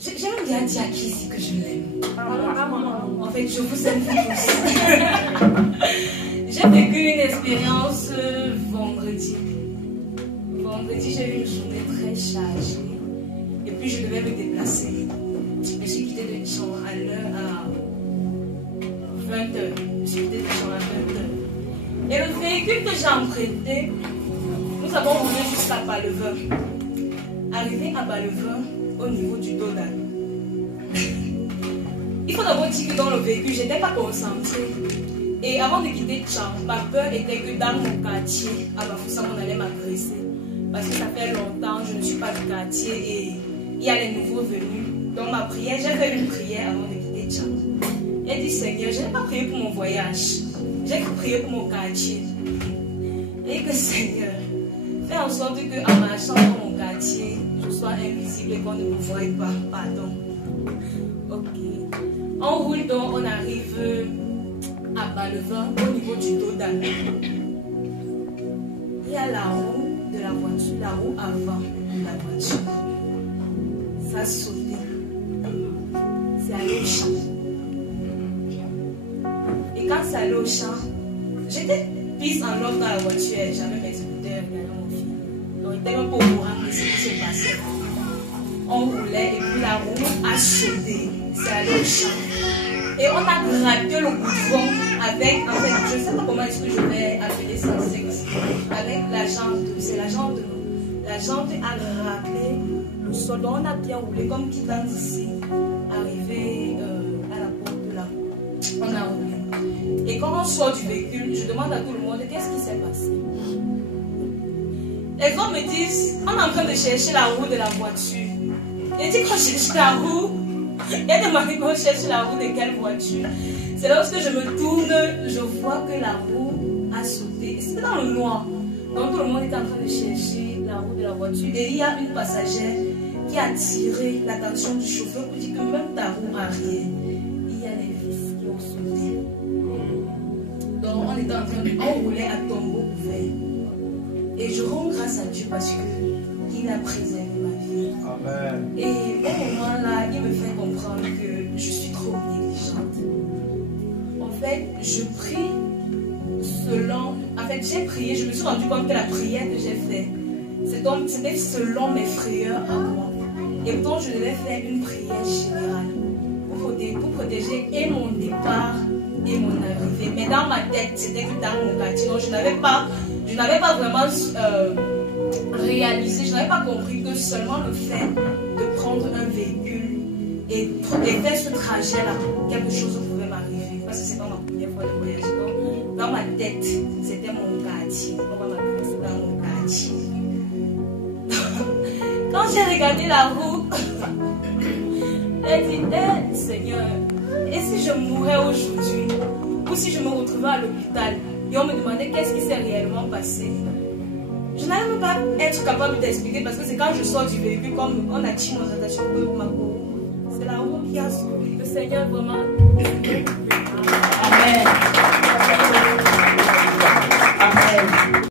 J'aime bien dire à qui ici que je l'aime. En fait, je vous aime tous. J'ai vécu une expérience vendredi. Vendredi, j'ai eu une journée très chargée. Et puis, je devais me déplacer. Je suis quittée de Tchon à l'heure à 20h. Je suis quittée de Tchon à 20h. Et le véhicule que j'ai emprunté, nous avons roulé jusqu'à Balevin. Arrivé à Balevin, au niveau du Dodan. Il faut d'abord dire que dans le véhicule, je n'étais pas concentrée. Et avant de quitter Tcham, ma peur était que dans mon quartier, à Bafoussa, on allait m'agresser. Parce que ça fait longtemps, je ne suis pas du quartier et il y a les nouveaux venus. Donc ma prière, j'ai fait une prière avant de quitter Tcham. J'ai dit, Seigneur, je n'ai pas prié pour mon voyage. J'ai prié pour mon quartier. Et que Seigneur, fais en sorte qu'en marchant dans mon quartier, je sois invisible et qu'on ne me voie pas. Pardon. Ok. On roule donc, on arrive à Balevin, au niveau du Dodan. Il y a la roue de la voiture, la roue avant de la voiture. Ça a sauté. C'est allé au champ. Et quand c'est allé au champ, j'étais prise en l'ordre dans la voiture, j'avais mes écouteurs, regardais mon film. Donc, il n'était même pas au courant de ce qui s'est passé. On roulait et puis la roue a sauté. C'est allé au champ. Et on a gratté le goudron avec, en fait, je ne sais pas comment est-ce que je vais appeler ça, avec la jante, c'est la jante. La jante a gratté le sol. Donc on a bien roulé comme qui dans ici, arrivé à la porte là. On a roulé. Et quand on sort du véhicule, je demande à tout le monde qu'est-ce qui s'est passé. Les gens me disent, on est en train de chercher la roue de la voiture. Et dit qu'on cherche la roue. Il y a demandé qu'on cherche la roue de quelle voiture. C'est lorsque je me tourne, je vois que la roue a sauté. C'était dans le noir. Donc tout le monde est en train de chercher la roue de la voiture. Et il y a une passagère qui a attiré l'attention du chauffeur pour dire que même ta roue arrière, il y a des vis qui ont sauté. Donc on était en train de... On roulait à tombeau ouvert. Et je rends grâce à Dieu parce qu'il a préservé ma vie. Amen. Et au moment là, il me fait comprendre que je suis trop négligente. En fait, je prie selon... En fait, j'ai prié, je me suis rendu compte que la prière que j'ai faite, c'était selon mes frayeurs à moi. Et pourtant, je devais faire une prière générale pour protéger et mon départ et mon arrivée. Mais dans ma tête, c'était que dans mon quartier. Donc, je n'avais pas vraiment réalisé, je n'avais pas compris que seulement le fait de prendre un véhicule et faire ce trajet-là, quelque chose pouvait m'arriver. Parce que c'est pas ma première fois de voyager. Donc, dans ma tête, c'était mon quartier. On va m'appeler ça dans mon quartier. Quand j'ai regardé la roue, j'ai dit, hey, Seigneur, et si je mourais aujourd'hui, ou si je me retrouvais à l'hôpital, et on me demandait qu'est-ce qui s'est réellement passé. Je n'allais même pas être capable d'expliquer parce que c'est quand je sors du véhicule, comme on a dit nos attachés que ma peau. C'est la roue qui a sauvé. Le Seigneur vraiment. Amen. Amen.